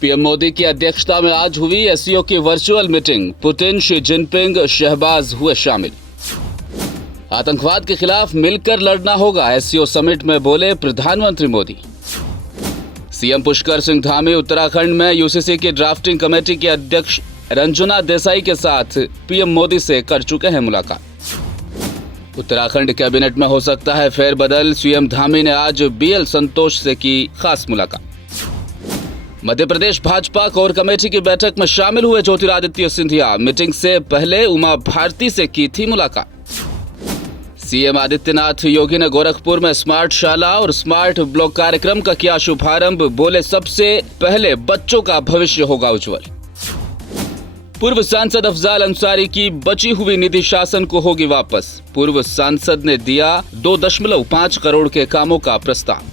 PM Modi की अध्यक्षता में आज हुई एससीओ की virtual meeting. Putin, Xi Jinping, Shahbaz हुए शामिल। आतंकवाद के खिलाफ मिलकर लड़ना होगा, एससीओ समिट में बोले प्रधानमंत्री मोदी। सीएम पुष्कर सिंह धामी उत्तराखंड में यूसीसी की ड्राफ्टिंग कमेटी के अध्यक्ष रंजना देसाई के साथ पीएम मोदी से कर चुके हैं मुलाकात। उत्तराखंड कैबिनेट में हो सकता है फेरबदल, सीएम धामी ने आज बीएल संतोष से की खास मुलाकात। मध्य प्रदेश भाजपा कोर कमेटी की बैठक में शामिल हुए ज्योतिरादित्य सिंधिया। मीटिंग से पहले उमा भारती से की थी मुलाकात। सीएम आदित्यनाथ योगी ने गोरखपुर में स्मार्ट शाला और स्मार्ट ब्लॉक कार्यक्रम का किया शुभारंभ। बोले सबसे पहले बच्चों का भविष्य होगा उज्जवल। पूर्व सांसद अफजाल अंसारी की बची हुई निधि शासन को होगी वापस। पूर्व सांसद ने दिया 2.5 करोड़ के कामों का प्रस्ताव।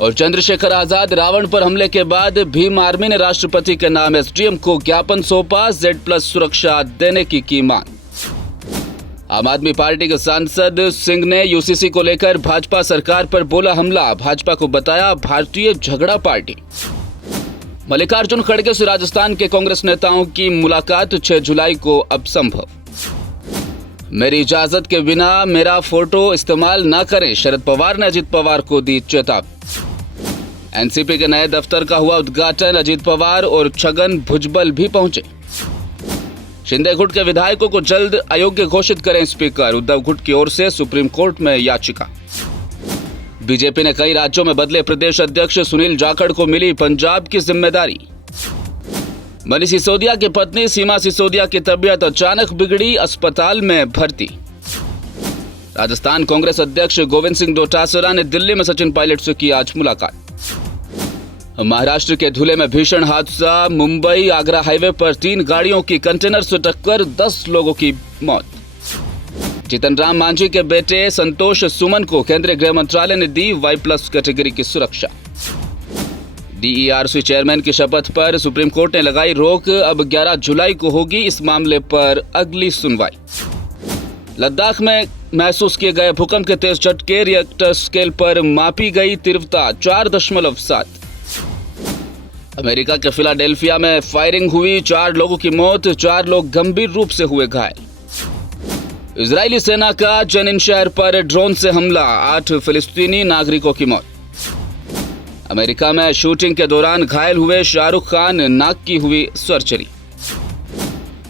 और चंद्रशेखर आजाद रावण पर हमले के बाद भीम आर्मी ने राष्ट्रपति के नाम एसडीएम को ज्ञापन सौंपा। Z+ सुरक्षा देने की मांग। आम आदमी पार्टी के सांसद सिंह ने यूसीसी को लेकर भाजपा सरकार पर बोला हमला। भाजपा को बताया भारतीय झगड़ा पार्टी। मल्लिकार्जुन खड़गे से राजस्थान के कांग्रेस नेताओं की मुलाकात 6 जुलाई को अब संभव। मेरी इजाजत के बिना मेरा फोटो इस्तेमाल न करें, शरद पवार ने अजित पवार को दी चेतावनी। एनसीपी के नए दफ्तर का हुआ उद्घाटन। अजित पवार और छगन भुजबल भी पहुंचे। शिंदे गुट के विधायकों को जल्द अयोग्य घोषित करें स्पीकर। उद्धव गुट की ओर से सुप्रीम कोर्ट में याचिका। बीजेपी ने कई राज्यों में बदले प्रदेश अध्यक्ष। सुनील जाखड़ को मिली पंजाब की जिम्मेदारी। मनीष सिसोदिया की पत्नी सीमा सिसोदिया की तबीयत अचानक बिगड़ी, अस्पताल में भर्ती। राजस्थान कांग्रेस अध्यक्ष गोविंद सिंह डोटासरा ने दिल्ली में सचिन पायलट से की आज मुलाकात। महाराष्ट्र के धुले में भीषण हादसा। मुंबई आगरा हाईवे पर 3 गाड़ियों की कंटेनर से टक्कर, 10 लोगों की मौत। जीतन राम मांझी के बेटे संतोष सुमन को केंद्रीय गृह मंत्रालय ने दी Y+ कैटेगरी की सुरक्षा। DERC चेयरमैन की शपथ पर सुप्रीम कोर्ट ने लगाई रोक। अब 11 जुलाई को होगी इस मामले पर अगली सुनवाई। लद्दाख में महसूस किए गए भूकंप के तेज झटके। रिएक्टर स्केल पर मापी गई तीव्रता 4.7। अमेरिका के फिलाडेल्फिया में फायरिंग हुई, 4 लोगों की मौत, 4 लोग गंभीर रूप से हुए घायल। इजरायली सेना का जेनिन शहर पर ड्रोन से हमला, 8 फिलिस्तीनी नागरिकों की मौत। अमेरिका में शूटिंग के दौरान घायल हुए शाहरुख खान, नाक की हुई सर्जरी।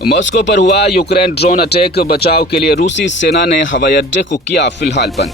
मॉस्को पर हुआ यूक्रेन ड्रोन अटैक। बचाव के लिए रूसी सेना ने हवाई अड्डे को किया फिलहाल बंद।